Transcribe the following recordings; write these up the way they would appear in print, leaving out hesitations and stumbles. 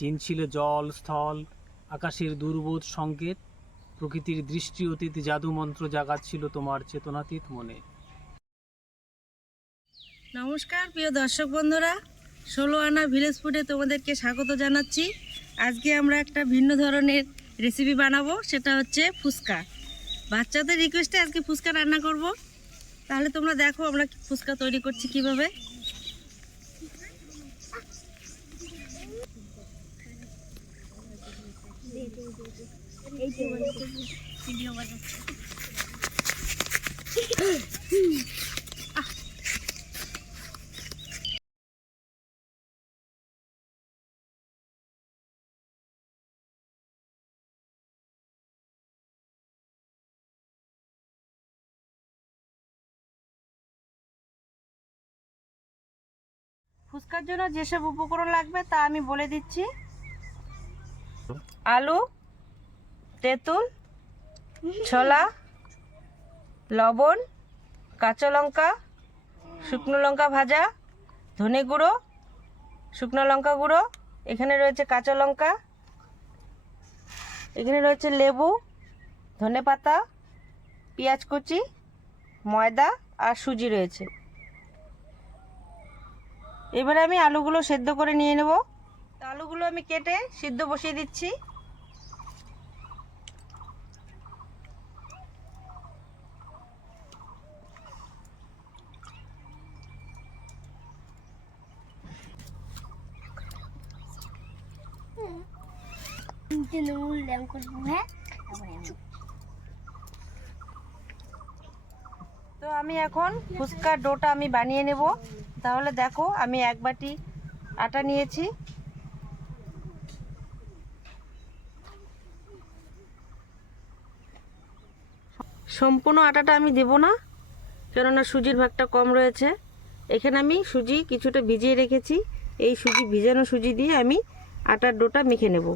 চীন ছিল জল, স্থল, আকাশের দুর্বোধ সংকেত, প্রকৃতির দৃষ্টি অতীত জাদুমন্ত্র জাগাচ্ছিল তোমার চেতনাতীত মনে। নমস্কার প্রিয় দর্শক বন্ধুরা, 16 আনা ভিলেজ ফুডে তোমাদেরকে স্বাগত জানাচ্ছি। আজকে আমরা একটা ভিন্ন ধরনের রেসিপি বানাবো, সেটা হচ্ছে ফুচকা। বাচ্চাদের রিকোয়েস্টে আজকে ফুচকা রান্না করব। তাহলে তোমরা দেখো আমরা ফুচকা তৈরি করছি কিভাবে। ফুচকার জন্য যেসব উপকরণ লাগবে তা আমি বলে দিচ্ছি। আলু, তেঁতুল, ছোলা, লবণ, কাঁচা লঙ্কা, শুকনো লঙ্কা ভাজা, ধনে গুঁড়ো, শুকনো লঙ্কা গুঁড়ো, এখানে রয়েছে কাঁচা লঙ্কা, এখানে রয়েছে লেবু, ধনেপাতা, পেঁয়াজ কুচি, ময়দা আর সুজি রয়েছে। এবারে আমি আলুগুলো সেদ্ধ করে নিয়ে নেব। আলুগুলো আমি কেটে সিদ্ধ বসিয়ে দিচ্ছি। তো আমি এখন ফুচকার ডোটা আমি বানিয়ে নেব। তাহলে দেখো আমি এক বাটি আটা নিয়েছি। সম্পূর্ণ আটাটা আমি দেব না, কেননা সুজির ভাগটা কম রয়েছে। এখানে আমি সুজি কিছুটা ভিজিয়ে রেখেছি। এই ভিজানো সুজি দিয়ে আমি আটার ডোটা মেখে নেব।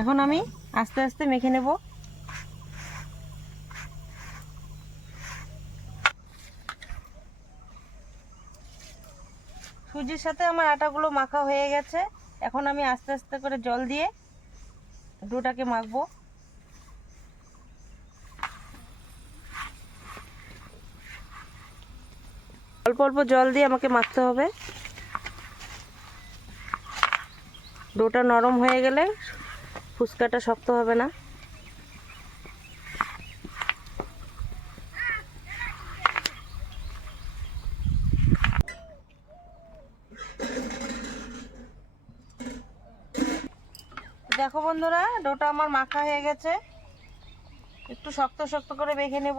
এখন আমি আস্তে আস্তে মেখে নেব। সুজির সাথে আমার আটাগুলো মাখা হয়ে গেছে। এখন আমি আস্তে আস্তে করে জল দিয়ে ডোটাকে মাখবো। অল্প অল্প জল দিয়ে আমাকে মাখতে হবে। ডোটা নরম হয়ে গেলে ফুচকাটা শক্ত হবে না। দেখো বন্ধুরা, ডোটা আমার মাখা হয়ে গেছে। একটু শক্ত শক্ত করে মেখে নেব।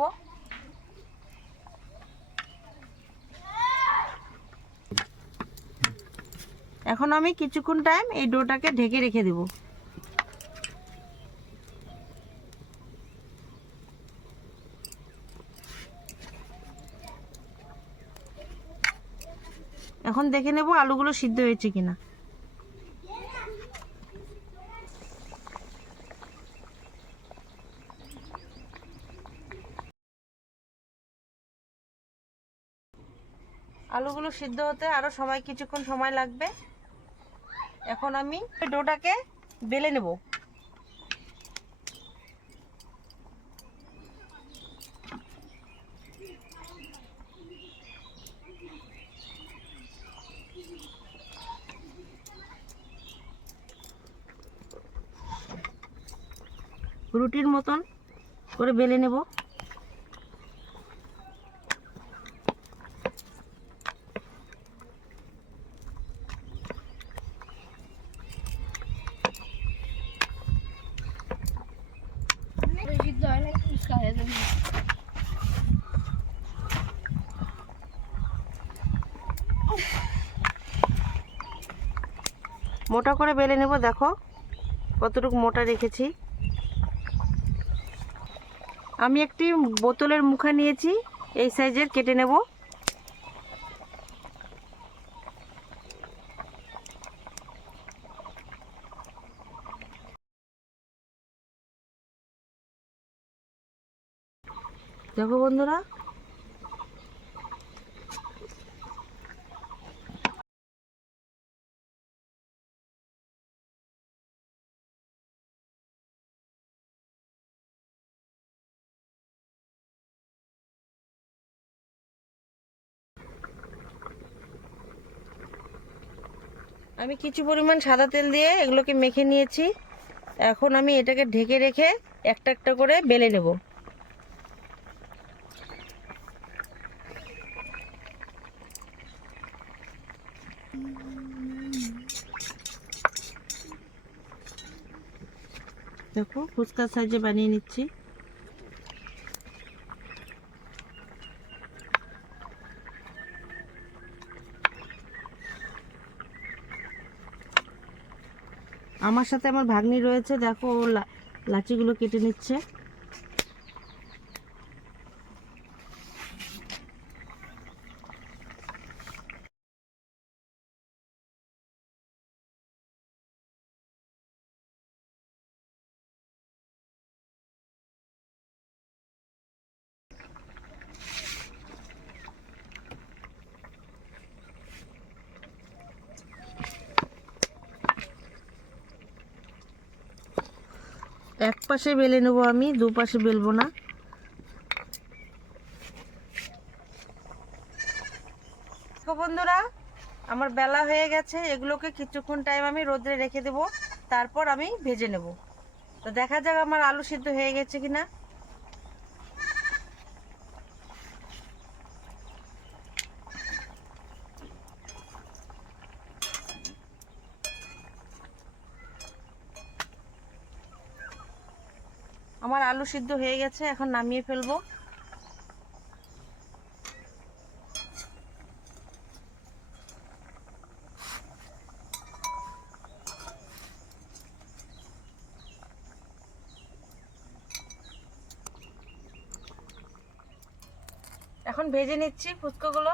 এখন আমি কিছুক্ষণ টাইম এই ডোটাকে ঢেকে রেখে দেব। এখন দেখে নেব আলুগুলো সিদ্ধ হয়েছে কিনা। আলুগুলো সিদ্ধ হতে আরো কিছুক্ষণ সময় লাগবে। এখন আমি ডোটাকে বেলে নেব। রুটির মতন করে বেলে নেব। মোটা করে বেলে নেব। দেখো কতটুকু মোটা রেখেছি। আমি একটি বোতলের মুখা নিয়েছি, এই সাইজের কেটে নেব। দেখো বন্ধুরা, আমি কিছু পরিমাণ সাদা তেল দিয়ে এগুলোকে মেখে নিয়েছি। এখন আমি এটাকে ঢেকে রেখে একটা একটা করে বেলে নেব। দেখো ফুচকার সাইজে বানিয়ে নিচ্ছি। আমার সাথে আমার ভাগ্নি রয়েছে, দেখো ও লাচিগুলো কেটে নিচ্ছে। এক পাশে বেলে নেবো আমি, দুপাশে বেলবো না। তো বন্ধুরা, আমার বেলা হয়ে গেছে। এগুলোকে কিছুক্ষণ টাইম আমি রোদে রেখে দেব, তারপর আমি ভেজে নেব। তো দেখা যাক আমার আলু সিদ্ধ হয়ে গেছে কিনা। আমার আলু সিদ্ধ হয়ে গেছে, এখন নামিয়ে ফেলবো। এখন ভেজে নিচ্ছি ফুচকাগুলো।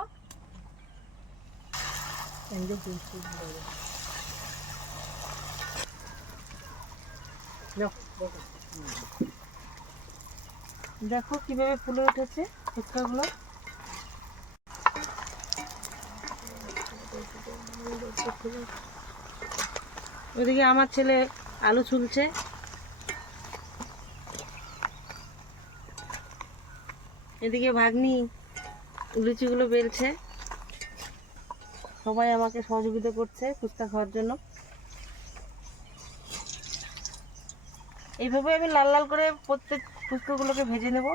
দেখো কিভাবে ফুলে উঠেছে ফুচকাগুলো। ওইদিকে আমার ছেলে আলু ছুলছে, এদিকে ভাগ্নি লুচিগুলো বেলছে। সবাই আমাকে সহযোগিতা করছে ফুচকা খাওয়ার জন্য। এইভাবে আমি লাল লাল করে প্রত্যেক ফুচকাগুলোকে ভেজে নেব।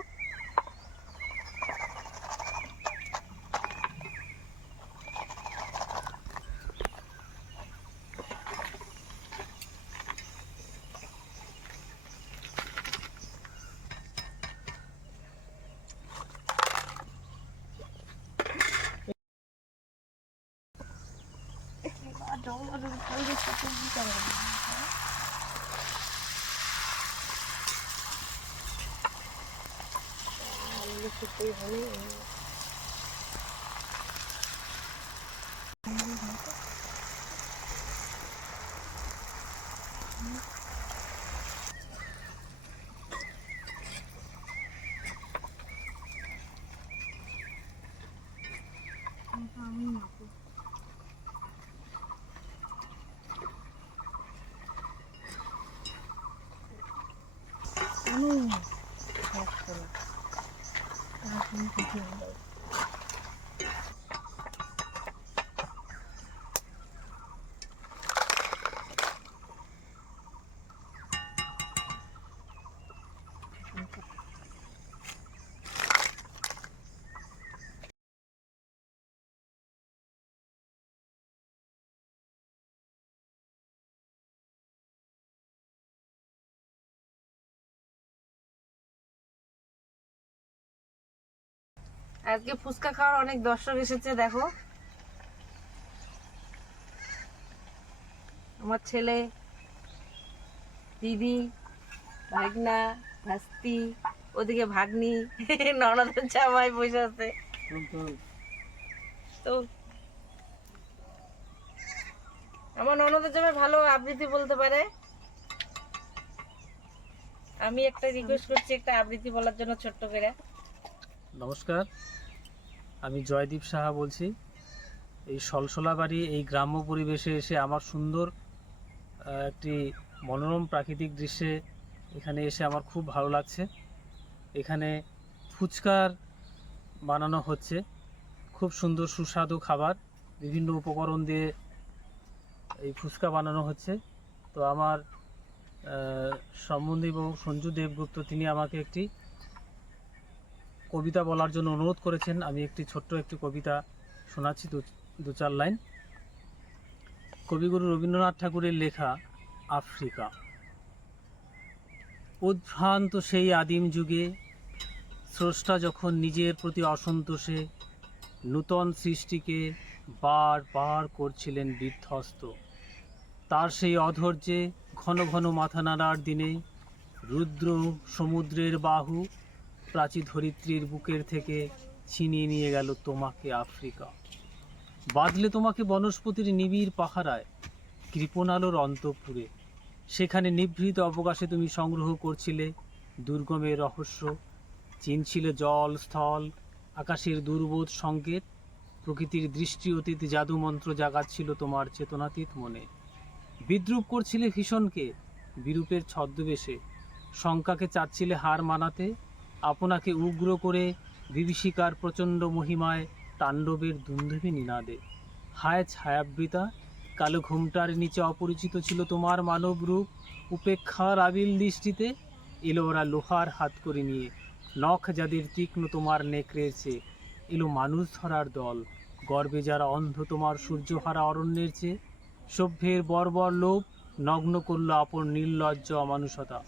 আজকে ফুচকা খাওয়ার অনেক দর্শক এসেছে। দেখো আমার ছেলে, দিদি, ভাগনা, ভাস্তি, ওদিকে ভাগ্নি, ননদের জামাই বসে আছে। তো আমার ননদের জামাই ভালো আবৃত্তি বলতে পারে। আমি একটা রিকোয়েস্ট করছি একটা আবৃত্তি বলার জন্য ছোট্ট করে। নমস্কার, আমি জয়দীপ সাহা বলছি। এই সলসলাবাড়ি এই গ্রাম্য পরিবেশে এসে আমার সুন্দর একটি মনোরম প্রাকৃতিক দৃশ্যে এখানে এসে আমার খুব ভালো লাগছে। এখানে ফুচকার বানানো হচ্ছে, খুব সুন্দর সুস্বাদু খাবার, বিভিন্ন উপকরণ দিয়ে এই ফুচকা বানানো হচ্ছে। তো আমার সম্বন্ধী বাবু সঞ্জু দেবগুপ্ত তিনি আমাকে একটি কবিতা বলার জন্য অনুরোধ করেছেন। আমি একটি ছোট্ট একটি কবিতা শোনাচ্ছি, দু চার লাইন। কবিগুরু রবীন্দ্রনাথ ঠাকুরের লেখা আফ্রিকা। উদ্ভ্রান্ত সেই আদিম যুগে স্রষ্টা যখন নিজের প্রতি অসন্তোষে নূতন সৃষ্টিকে বার করছিলেন বিধ্বস্ত, তার সেই অধৈর্যে ঘন ঘন মাথা নাড়ার দিনে রুদ্র সমুদ্রের বাহু প্রাচী ধরিত্রীর বুকের থেকে ছিনিয়ে নিয়ে গেল তোমাকে আফ্রিকা। বাঁধলে তোমাকে বনস্পতির নিবিড় পাহারায়, কৃপণালোর অন্তঃপুরে। সেখানে নিভৃত অবকাশে তুমি সংগ্রহ করছিলে দুর্গমের রহস্য, চিনছিলে জল স্থল আকাশের দুর্বোধ সংকেত। প্রকৃতির দৃষ্টি অতীত জাদুমন্ত্র জাগাচ্ছিল তোমার চেতনাতীত মনে। বিদ্রুপ করছিলে ভীষণকে বিরূপের ছদ্মবেশে, শঙ্কাকে চাচ্ছিলে হার মানাতে। আপনাকে উগ্র করে বিভীষিকার প্রচণ্ড মহিমায় তাণ্ডবের দুন্দুভি নিনাদে। হায় ছায়াবৃতা, কালো ঘুমটার নিচে অপরিচিত ছিল তোমার মানব রূপ। উপেক্ষার আবিল দৃষ্টিতে এলো ওরা লোহার হাত করে নিয়ে, নখ যাদের তীক্ষ্ণ তোমার নেকড়েছে। এলো মানুষ ধরার দল, গর্বে যারা অন্ধ তোমার সূর্যহারা অরণ্যের চেয়ে। সভ্যের বর্বর লোভ নগ্ন করল আপন নির্লজ্জ অমানুষতা।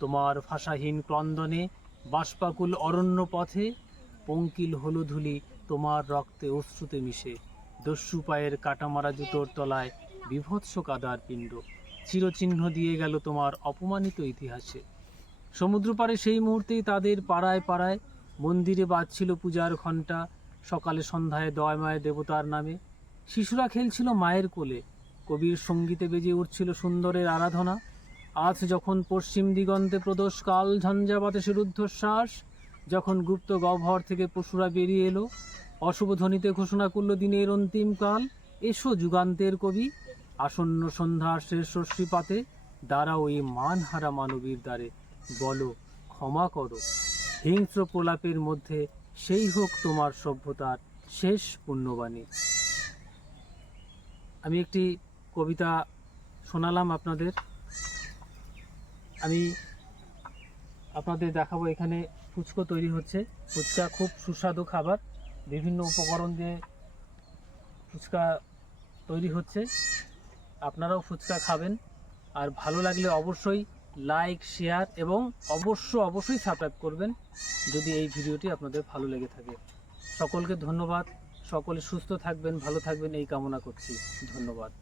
তোমার ভাষাহীন ক্রন্দনে বাষ্পাকুল অরণ্য পথে পঙ্কিল হলো ধুলি তোমার রক্তে অশ্রুতে মিশে। দস্যু পায়ের কাটামারা জুতোর তলায় বিভৎস কাদার পিণ্ড চিরচিহ্ন দিয়ে গেল তোমার অপমানিত ইতিহাসে। সমুদ্রপাড়ে সেই মুহূর্তেই তাদের পাড়ায় পাড়ায় মন্দিরে বাজছিল পূজার ঘণ্টা। সকালে সন্ধ্যায় দয়ময় দেবতার নামে শিশুরা খেলছিল মায়ের কোলে। কবির সঙ্গীতে বেজে উঠছিল সুন্দরের আরাধনা। আজ যখন পশ্চিম দিগন্তে প্রদোষ কাল ঝঞ্ঝা বাতাসের ঊর্ধ্বশ্বাস, যখন গুপ্ত গহ্বর থেকে পশুরা বেরিয়ে এলো, অশুভ ধ্বনিতে ঘোষণা করল দিনের অন্তিম কাল। এসো যুগান্তের কবি, আসন্ন সন্ধ্যার শেষ রশ্মিপাতে দাঁড়াও এই মানহারা মানবীর দ্বারে। বলো ক্ষমা করো, হিংস্র প্রলাপের মধ্যে সেই হোক তোমার সভ্যতার শেষ পুণ্যবাণী। আমি একটি কবিতা শোনালাম আপনাদের। আমি আপনাদের দেখাবো এখানে ফুচকা তৈরি হচ্ছে। ফুচকা খুব সুস্বাদু খাবার, বিভিন্ন উপকরণ দিয়ে ফুচকা তৈরি হচ্ছে। আপনারাও ফুচকা খাবেন, আর ভালো লাগলে অবশ্যই লাইক শেয়ার এবং অবশ্যই সাবস্ক্রাইব করবেন যদি এই ভিডিওটি আপনাদের ভালো লেগে থাকে। সকলকে ধন্যবাদ, সকলে সুস্থ থাকবেন, ভালো থাকবেন এই কামনা করছি। ধন্যবাদ।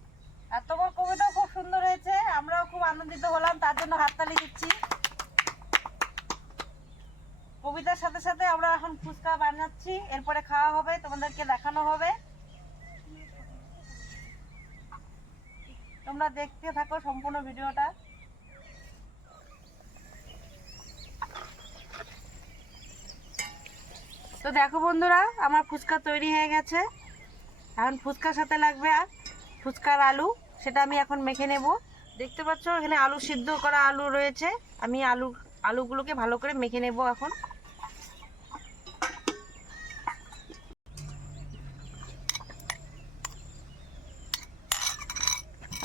আর তোমার কবিতা খুব সুন্দর হয়েছে, আমরাও খুব আনন্দিত হলাম, তার জন্য হাততালি দিচ্ছি। কবিতার সাথে সাথে আমরা এখন ফুচকা বানাচ্ছি, এরপরে খাওয়া হবে, তোমাদেরকে দেখানো হবে। তোমরা দেখতে থাকো সম্পূর্ণ ভিডিওটা। তো দেখো বন্ধুরা, আমার ফুচকা তৈরি হয়ে গেছে। এখন ফুচকার সাথে লাগবে আর ফুচকার আলু, সেটা আমি এখন মেখে নেব। দেখতে পাচ্ছ এখানে আলু সিদ্ধ করা আলু রয়েছে, আমি আলুগুলোকে ভালো করে মেখে নেব এখন।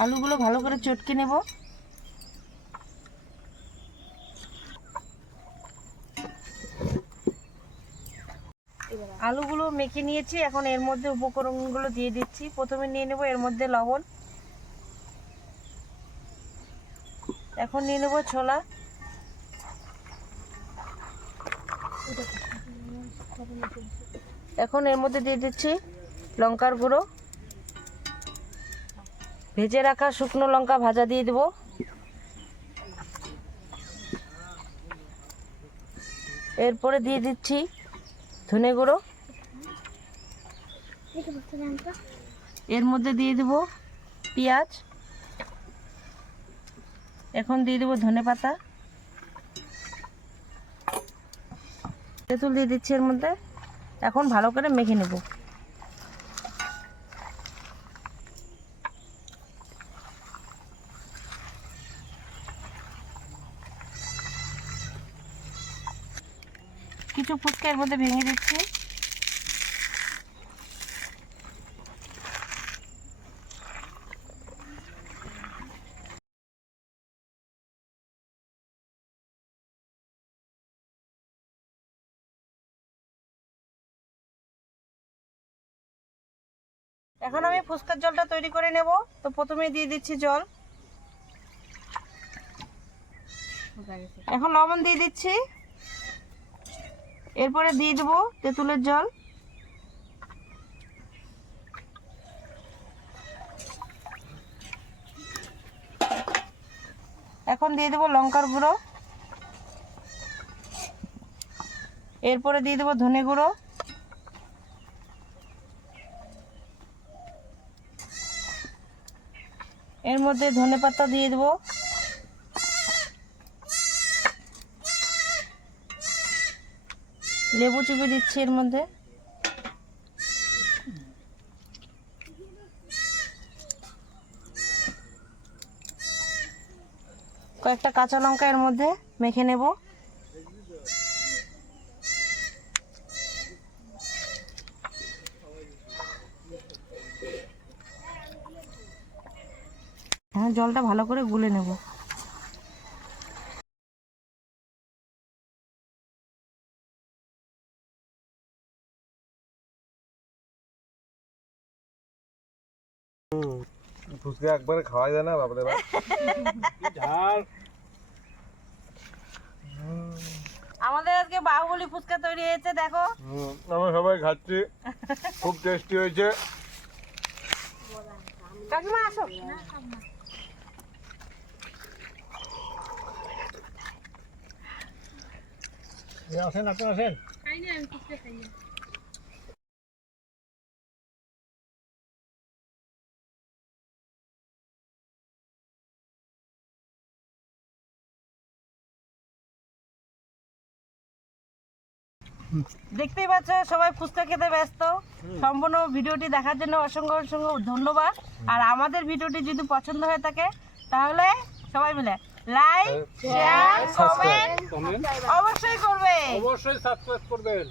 আলুগুলো ভালো করে চটকে নেব। আলুগুলো মেখে নিয়েছি, এখন এর মধ্যে উপকরণগুলো দিয়ে দিচ্ছি। প্রথমে নিয়ে নেব এর মধ্যে লবণ, এখন নিয়ে নেব ছোলা, এখন এর মধ্যে দিয়ে দিচ্ছি লঙ্কার গুঁড়ো, ভেজে রাখা শুকনো লঙ্কা ভাজা দিয়ে দেব, এরপরে দিয়ে দিচ্ছি ধনে গুঁড়ো, এর মধ্যে দিয়ে দেব পেঁয়াজ, এখন দিয়ে দেব ধনে পাতা, তেঁতুল দিয়ে দিচ্ছি এর মধ্যে। এখন ভালো করে মেখে নেব। কিছু ফুচকা এর মধ্যে ভেঙে দিচ্ছি। এখন আমি ফুচকার জলটা তৈরি করে নেব। তো প্রথমে দিয়ে দিচ্ছি জল, এখন লবণ দিয়ে দিচ্ছি, এরপরে দিয়ে দেবো তেঁতুলের জল, এখন দিয়ে দেবো লঙ্কার গুঁড়ো, এরপরে দিয়ে দেবো ধনে গুঁড়ো, এর মধ্যে ধনে পাতা দিয়ে দেবো, লেবু চিপে দিচ্ছি এর মধ্যে, কয়েকটা কাঁচা লঙ্কা এর মধ্যে মেখে নেব। এখন জলটা ভালো করে গুলে নেব। ফুচকা একবারে খাওয়া যায় না বাপরে বাপ। ঝাল। আমাদের আজকে বাহুবলী ফুচকা তৈরি হয়েছে, দেখো। আমরা সবাই খাচ্ছি, খুব টেস্টি হয়েছে। কাকিমা আসো। আসেন, আপনি আসেন। দেখতেই পাচ্ছ সবাই ফুচকা খেতে ব্যস্ত। সম্পূর্ণ ভিডিওটি দেখার জন্য অসংখ্য অসংখ্য ধন্যবাদ। আর আমাদের ভিডিওটি যদি পছন্দ হয়ে থাকে তাহলে সবাই মিলে লাইক, শেয়ার, কমেন্ট অবশ্যই করবে। অবশ্যই সাবস্ক্রাইব করবেন।